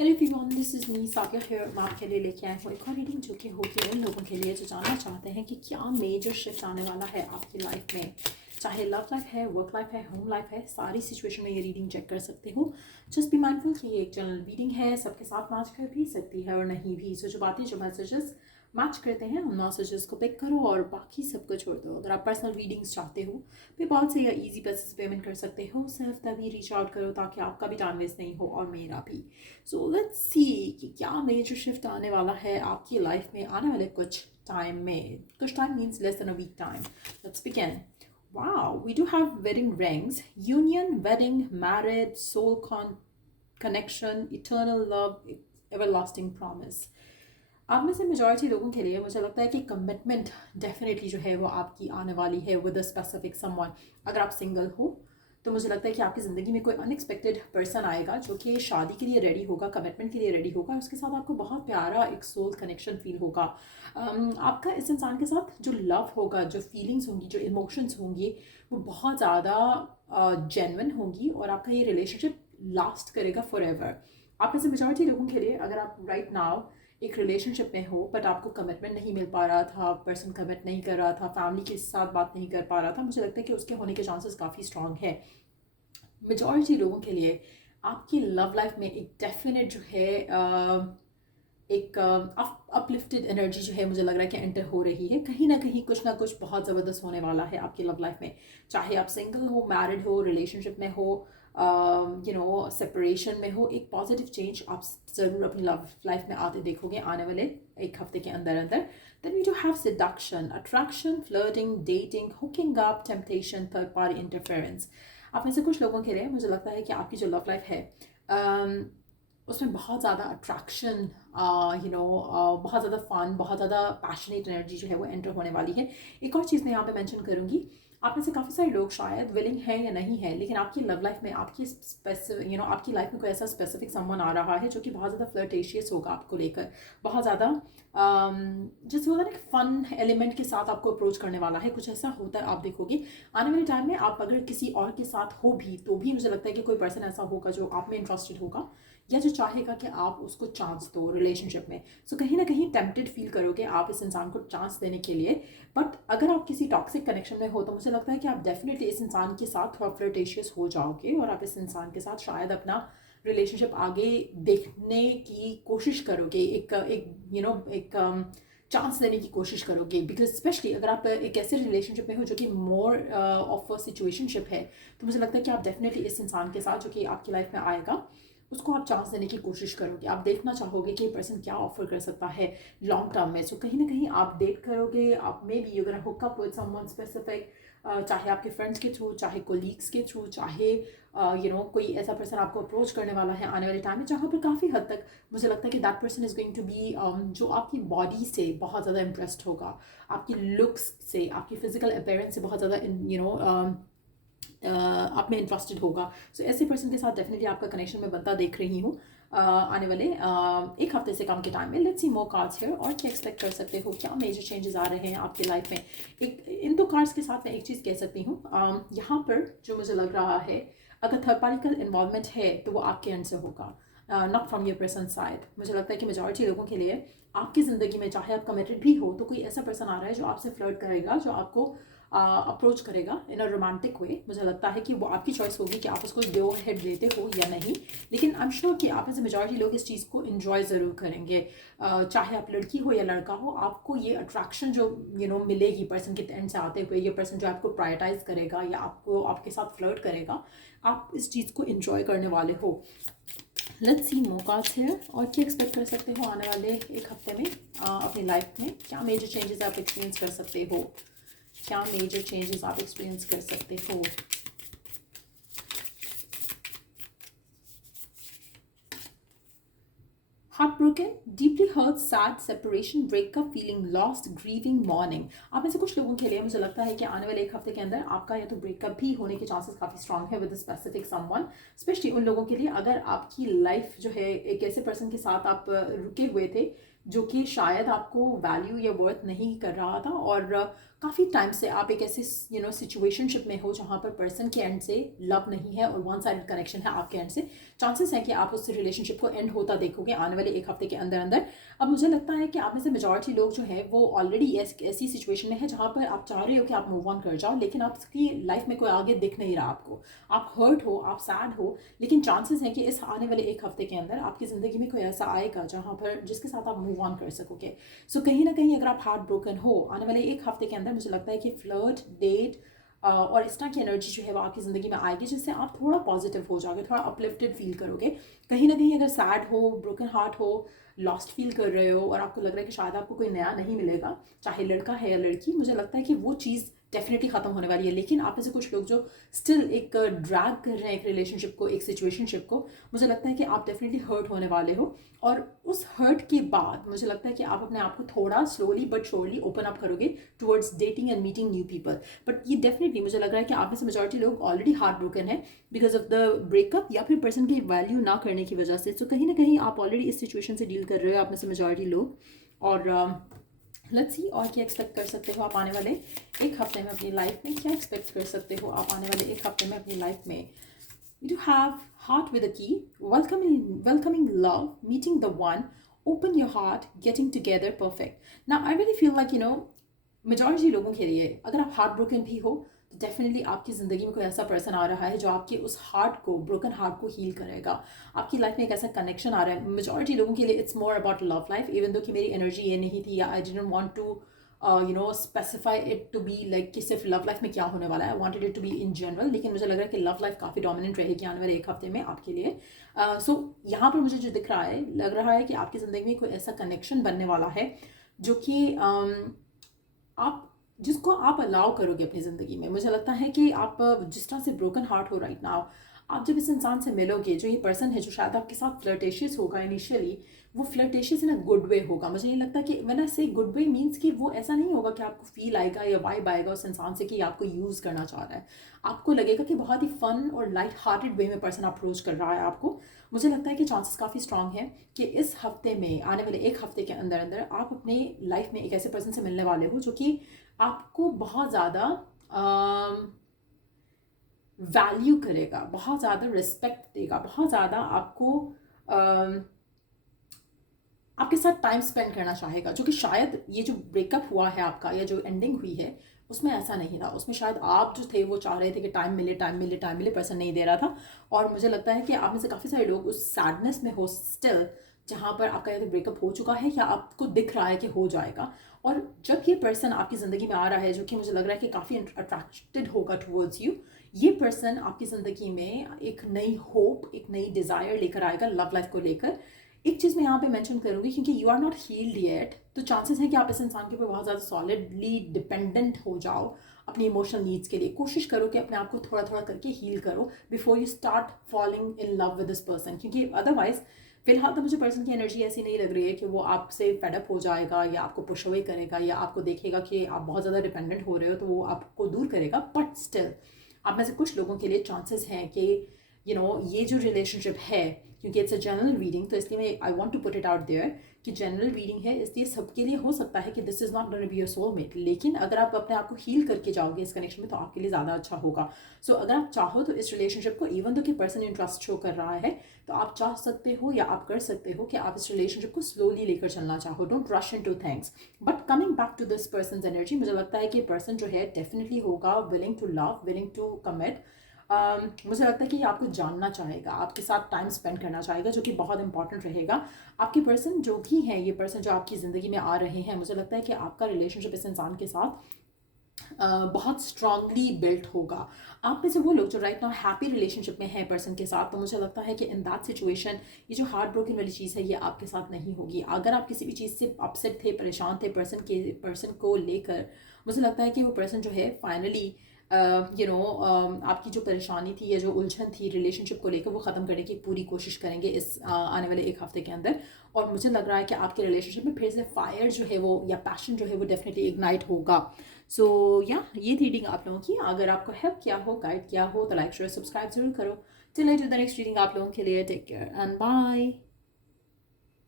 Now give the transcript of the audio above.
Hello everyone, this is me Sabiya here. मैं आपके लिए लेके आए हूँ एक और रीडिंग जो कि होती है उन लोगों के लिए जो जानना चाहते हैं कि क्या मेजर शिफ्ट आने वाला है आपकी लाइफ में। चाहे लव लाइफ है, वर्क लाइफ है, होम लाइफ है, सारी सिचुएशन में ये रीडिंग चेक कर सकते हो। जस्ट बी माइंडफुल कि ये एक जनरल रीडिंग है, सबके साथ मैच कर भी सकती है और नहीं भी। सो जो बातें, जो मैसेजेस मैच करते हैं उन मैसेजेस को पिक करो और बाकी सबको छोड़ दो। अगर आप पर्सनल रीडिंग्स चाहते हो, पेपाल से या इजी बेसिस पेमेंट कर सकते हो। सिर्फ तभी रीच आउट करो ताकि आपका भी टाइम वेस्ट नहीं हो और मेरा भी। सो लेट्स सी कि क्या मेजर शिफ्ट आने वाला है आपकी लाइफ में आने वाले कुछ टाइम में। कुछ time means less than a week time. Let's begin. Wow, we do have wedding rings, union, wedding, marriage, connection, eternal love, everlasting promise. आप में से मेजॉरिटी लोगों के लिए मुझे लगता है कि कमिटमेंट डेफिनेटली जो है वो आपकी आने वाली है विद अ स्पेसिफिक समवन। अगर आप सिंगल हो तो मुझे लगता है कि आपकी ज़िंदगी में कोई अनएक्सपेक्टेड पर्सन आएगा जो कि शादी के लिए रेडी होगा, कमिटमेंट के लिए रेडी होगा। उसके साथ आपको बहुत प्यारा एक सोल कनेक्शन फील होगा। आपका इस इंसान के साथ जो लव होगा, जो फीलिंग्स होंगी, जो इमोशंस होंगी, वो बहुत ज़्यादा जेन्युइन होंगी और आपका ये रिलेशनशिप लास्ट करेगा फॉर एवर। आप में से मेजॉरिटी लोगों के लिए अगर आप राइट नाउ एक रिलेशनशिप में हो बट आपको कमिटमेंट नहीं मिल पा रहा था, पर्सन कमिट नहीं कर रहा था, फैमिली के साथ बात नहीं कर पा रहा था, मुझे लगता है कि उसके होने के चांसेस काफ़ी स्ट्रांग है। मेजॉरिटी लोगों के लिए आपकी लव लाइफ में एक डेफिनेट जो है एक अपलिफ्टेड एनर्जी जो है मुझे लग रहा है कि एंटर हो रही है। कहीं ना कहीं कुछ ना कुछ बहुत ज़बरदस्त होने वाला है आपकी लव लाइफ में। चाहे आप सिंगल हो, मैरिड हो, रिलेशनशिप में हो, सेपरेशन में हो, एक पॉजिटिव चेंज आप ज़रूर अपनी लव लाइफ में आते देखोगे आने वाले एक हफ्ते के अंदर अंदर। Then we do have seduction, attraction, flirting, dating, hooking up, temptation, third party interference. आप में से कुछ लोगों के लिए मुझे लगता है कि आपकी जो लव लाइफ है उसमें बहुत ज़्यादा अट्रैक्शन, बहुत ज़्यादा फन, बहुत ज़्यादा पैशनेट एनर्जी जो है वो एंटर होने वाली है। एक और चीज़ मैं यहाँ पे मेंशन करूँगी, आप में से काफ़ी सारे लोग शायद विलिंग है या नहीं है, लेकिन आपकी लव लाइफ में आपकी आपकी लाइफ में कोई ऐसा स्पेसिफिक समवन आ रहा है जो कि बहुत ज़्यादा फ्लर्टेशियस होगा आपको लेकर, बहुत ज़्यादा जैसे होता है ना, फन एलिमेंट के साथ आपको अप्रोच करने वाला है। कुछ ऐसा होता है, आप देखोगे आने वाले टाइम में। आप अगर किसी और के साथ हो भी तो भी मुझे लगता है कि कोई पर्सन ऐसा होगा जो आप में इंटरेस्टेड होगा या जो चाहेगा कि आप उसको चांस दो रिलेशनशिप में। सो कहीं ना कहीं टेम्प्टेड फील करोगे आप इस इंसान को चांस देने के लिए। बट अगर आप किसी टॉक्सिक कनेक्शन में हो तो मुझे लगता है कि आप डेफिनेटली इस इंसान के साथ थोड़ा फ्लर्टेशियस हो जाओगे और आप इस इंसान के साथ शायद अपना रिलेशनशिप आगे देखने की कोशिश करोगे, एक चांस देने की कोशिश करोगे। बिकॉज स्पेशली अगर आप एक ऐसे रिलेशनशिप में हो जो कि मोर ऑफ अ सिचुएशनशिप है, तो मुझे लगता है कि आप डेफिनेटली इस इंसान के साथ जो कि आपकी लाइफ में आएगा उसको आप चांस देने की कोशिश करोगे। आप देखना चाहोगे कि ये पर्सन क्या ऑफर कर सकता है लॉन्ग टर्म में। सो कहीं ना कहीं आप डेट करोगे, आप may be you gonna hook up with someone specific, चाहे आपके फ्रेंड्स के थ्रू, चाहे कोलीग्स के थ्रू, चाहे कोई ऐसा पर्सन आपको अप्रोच करने वाला है आने वाले टाइम में, जहाँ पर काफ़ी हद तक मुझे लगता है कि that person is going to be जो आपकी बॉडी से बहुत ज़्यादा इम्प्रेस्ड होगा, आपकी लुक्स से, आपकी फिजिकल अपीयरेंस से बहुत ज़्यादा आप में इंटरेस्टेड होगा। सो ऐसे पर्सन के साथ डेफिनेटली आपका कनेक्शन मैं बनता देख रही हूँ आने वाले एक हफ्ते से कम के टाइम में। Let's see more cards here और क्या एक्सपेक्ट कर सकते हो, क्या मेजर चेंजेस आ रहे हैं आपके लाइफ में। एक इन दो कार्ड्स के साथ मैं एक चीज़ कह सकती हूँ, यहाँ पर जो मुझे लग रहा है, अगर थर्ड पार्टी का इन्वॉल्वमेंट है तो वो आपके एंड से होगा, not from your person side. मुझे लगता है कि मेजॉरिटी लोगों के लिए आपकी ज़िंदगी में चाहे आप कमिटेड भी हो तो कोई ऐसा पर्सन आ रहा है जो आपसे फ्लर्ट करेगा, जो आपको अप्रोच करेगा इन अ रोमांटिक वे। मुझे लगता है कि वो आपकी चॉइस होगी कि आप उसको गो हेड देते हो या नहीं, लेकिन आई एम श्योर कि आप ऐसे मेजॉरिटी लोग इस चीज़ को इन्जॉय ज़रूर करेंगे। चाहे आप लड़की हो या लड़का हो, आपको ये अट्रैक्शन जो मिलेगी पर्सन के एंड से आते हुए, ये पर्सन जो आपको प्रायोरिटाइज करेगा या आपको आपके साथ फ्लर्ट करेगा, आप इस चीज़ को इन्जॉय करने वाले हो। Let's see more cards here और क्या एक्सपेक्ट कर सकते हो आने वाले एक हफ्ते में अपनी लाइफ में। क्या मेजर चेंजेस आप एक्सपीरियंस कर सकते हो, क्या मेजर चेंजेस आप एक्सपीरियंस कर सकते हो। Heartbroken, deeply hurt, sad, separation, breakup, feeling lost, grieving, mourning. आप में से कुछ लोगों के लिए मुझे लगता है कि आने वाले एक हफ्ते के अंदर आपका या तो ब्रेकअप भी होने के चांसेस काफ़ी स्ट्रांग है विद स्पेसिफिक समवन। स्पेशली उन लोगों के लिए अगर आपकी लाइफ जो है एक ऐसे पर्सन के साथ आप रुके हुए थे जो कि शायद आपको वैल्यू या वर्थ नहीं कर रहा था, और काफ़ी टाइम से आप एक ऐसे सिचुएशनशिप में हो जहाँ पर पर्सन के एंड से लव नहीं है और वन साइडेड कनेक्शन है आपके एंड से। चांसेस है कि आप उस रिलेशनशिप को एंड होता देखोगे आने वाले एक हफ्ते के अंदर अंदर। अब मुझे लगता है कि आप में से मेजॉरिटी लोग जो है वो ऑलरेडी ऐसी सिचुएशन में है जहाँ पर आप चाह रहे हो कि आप मूव ऑन कर जाओ, लेकिन आपकी लाइफ में कोई आगे दिख नहीं रहा आपको। आप हर्ट हो, आप सैड हो, लेकिन चांसेस है कि इस आने वाले एक हफ्ते के अंदर आपकी ज़िंदगी में कोई ऐसा आएगा जहाँ पर जिसके साथ आप मूव ऑन कर सकोगे। सो कहीं ना कहीं अगर आप हार्ट ब्रोकन हो आने वाले एक हफ्ते के अंदर, मुझे लगता है कि फ्लर्ट, डेट और इस तरह की एनर्जी जो है वो आपकी ज़िंदगी में आएगी, जिससे आप थोड़ा पॉजिटिव हो जाओगे, थोड़ा अपलिफ्टेड फील करोगे। कहीं ना कहीं अगर सैड हो, ब्रोकन हार्ट हो, लॉस्ट फील कर रहे हो और आपको लग रहा है कि शायद आपको कोई नया नहीं मिलेगा, चाहे लड़का है या लड़की, मुझे लगता है कि वो चीज़ डेफिनेटली ख़त्म होने वाली है। लेकिन आप में से कुछ लोग जो स्टिल एक ड्रैग कर रहे हैं एक रिलेशनशिप को, एक सिचुएशनशिप को, मुझे लगता है कि आप डेफिनेटली हर्ट होने वाले हो। और उस हर्ट के बाद मुझे लगता है कि आप अपने आप को थोड़ा slowly but surely open up करोगे towards dating and meeting new people. But ये डेफिनेटली मुझे लग रहा है कि आप में से मेजॉरिटी लोग ऑलरेडी हार्ट ब्रोकन है बिकॉज ऑफ द ब्रेकअप या फिर पर्सन की वैल्यू ना करने की वजह से। सो कहीं ना कहीं आप ऑलरेडी इस सिचुएशन से डील कर रहे हो आप में से मेजॉरिटी लोग। और लेट्स सी और क्या एक्सपेक्ट कर सकते हो आप आने वाले एक हफ्ते में अपनी लाइफ में, क्या एक्सपेक्ट कर सकते हो आप आने वाले एक हफ्ते में अपनी लाइफ में। You have heart with a key, welcoming love, meeting the one, open your heart, getting together, perfect. Now, I really feel like, majority लोगों के लिए अगर आप हार्ट ब्रोकन भी हो तो डेफिनेटली आपकी ज़िंदगी में कोई ऐसा पर्सन आ रहा है जो आपके उस हार्ट को, ब्रोकन हार्ट को हील करेगा। आपकी लाइफ में एक ऐसा कनेक्शन आ रहा है। मेजॉरिटी लोगों के लिए it's more about love life, even though कि मेरी एनर्जी ये नहीं थी या I didn't want to specify it to be like कि सिर्फ लव लाइफ में क्या होने वाला है। I wanted it to be in general, लेकिन मुझे लग रहा है कि लव लाइफ काफ़ी डोमिनेंट रहेगी आने वाले एक हफ्ते में आपके लिए। सो यहाँ पर मुझे जो दिख रहा है, लग रहा है कि आपकी ज़िंदगी में कोई ऐसा कनेक्शन बनने वाला है जो कि आप जिसको आप अलाउ करोगे अपनी ज़िंदगी में। मुझे लगता है कि आप जिस तरह से ब्रोकन हार्ट हो राइट नाउ, आप जब इस इंसान से मिलोगे, जो ये पर्सन है जो शायद आपके साथ फ्लर्टेशियस होगा इनिशियली, वो flirtatious in a good way होगा। मुझे नहीं लगता कि व्हेन आई से गुड वे मीन्स कि वो ऐसा नहीं होगा कि आपको फील आएगा या वाइब आएगा उस इंसान से कि आपको यूज़ करना चाह रहा है। आपको लगेगा कि बहुत ही फन और लाइट हार्टेड वे में पर्सन अप्रोच कर रहा है आपको। मुझे लगता है कि चांसेस काफ़ी स्ट्रांग है कि इस हफ्ते में, आने वाले एक हफ्ते के अंदर अंदर, आप अपने लाइफ में एक ऐसे पर्सन से मिलने वाले हो जो कि आपको बहुत ज़्यादा वैल्यू करेगा, बहुत ज़्यादा रिस्पेक्ट देगा, बहुत ज़्यादा आपको आपके साथ टाइम स्पेंड करना चाहेगा, जो कि शायद ये जो ब्रेकअप हुआ है आपका या जो एंडिंग हुई है उसमें ऐसा नहीं था। उसमें शायद आप जो थे वो चाह रहे थे कि टाइम मिले, टाइम मिले, टाइम मिले, पर्सन नहीं दे रहा था। और मुझे लगता है कि आप में से काफ़ी सारे लोग उस सैडनेस में हो स्टिल, जहाँ पर आपका या तो ब्रेकअप हो चुका है या आपको दिख रहा है कि हो जाएगा। और जब ये पर्सन आपकी ज़िंदगी में आ रहा है जो कि मुझे लग रहा है कि काफ़ी अट्रैक्टेड होगा टुवर्ड्स यू, ये पर्सन आपकी ज़िंदगी में एक नई होप, एक नई डिज़ायर लेकर आएगा लव लाइफ को लेकर। एक चीज़ मैं यहाँ पे मेंशन करूँगी, क्योंकि you are not healed yet, तो चांसेस है कि आप इस इंसान के ऊपर बहुत ज़्यादा सॉलिडली डिपेंडेंट हो जाओ अपनी इमोशनल नीड्स के लिए। कोशिश करो कि अपने आप को थोड़ा थोड़ा करके हील करो before you start falling in love with this person, क्योंकि अदरवाइज फिलहाल तो मुझे पर्सन की एनर्जी ऐसी नहीं लग रही है कि वो आपसे फेडअप हो जाएगा या आपको पुश अवे करेगा या आपको देखेगा कि आप बहुत ज़्यादा डिपेंडेंट हो रहे हो तो वो आपको दूर करेगा। बट स्टिल आप में से कुछ लोगों के लिए चांसेस हैं कि ये जो रिलेशनशिप है, क्योंकि इट्स अ जनरल रीडिंग, तो इसलिए मैं I want to put it out there कि जनरल रीडिंग है, इसलिए सबके लिए हो सकता है कि this is not gonna be your soulmate. लेकिन अगर आप अपने आप को हील करके जाओगे इस कनेक्शन में तो आपके लिए ज़्यादा अच्छा होगा। सो अगर आप चाहो तो इस रिलेशनशिप को, इवन दो कि पर्सन इंटरेस्ट शो कर रहा है, तो आप चाह सकते हो या आप कर सकते हो कि आप इस रिलेशनशिप को स्लोली लेकर चलना चाहो। Don't rush into things. But coming back to this person energy, मुझे लगता है कि पर्सन जो है डेफिनेटली होगा willing to love, willing to commit. मुझे लगता है कि आपको जानना चाहेगा, आपके साथ टाइम स्पेंड करना चाहेगा, जो कि बहुत इंपॉर्टेंट रहेगा। आपके पर्सन जो भी हैं, ये पर्सन जो आपकी ज़िंदगी में आ रहे हैं, मुझे लगता है कि आपका रिलेशनशिप इस इंसान के साथ बहुत स्ट्रांगली बिल्ट होगा। आप में से वो लोग जो राइट नाउ हैप्पी रिलेशनशिप में हैं पर्सन के साथ, तो मुझे लगता है कि इन दैट सिचुएशन ये जो हार्ट ब्रोकन वाली चीज़ है ये आपके साथ नहीं होगी। अगर आप किसी भी चीज़ से अपसेट थे, परेशान थे पर्सन को लेकर, मुझे लगता है कि वो पर्सन जो है फाइनली आपकी जो परेशानी थी या जो उलझन थी रिलेशनशिप को लेकर, वो ख़त्म करने की पूरी कोशिश करेंगे इस आने वाले एक हफ्ते के अंदर। और मुझे लग रहा है कि आपके रिलेशनशिप में फिर से फायर जो है वो, या पैशन जो है वो डेफिनेटली इग्नाइट होगा। सो ये थी रीडिंग आप लोगों की। अगर आपको हेल्प किया हो, गाइड किया हो, तो लाइक शेयर सब्सक्राइब जरूर करो। Till I do the next reading आप लोगों के लिए, टेक केयर एंड बाय।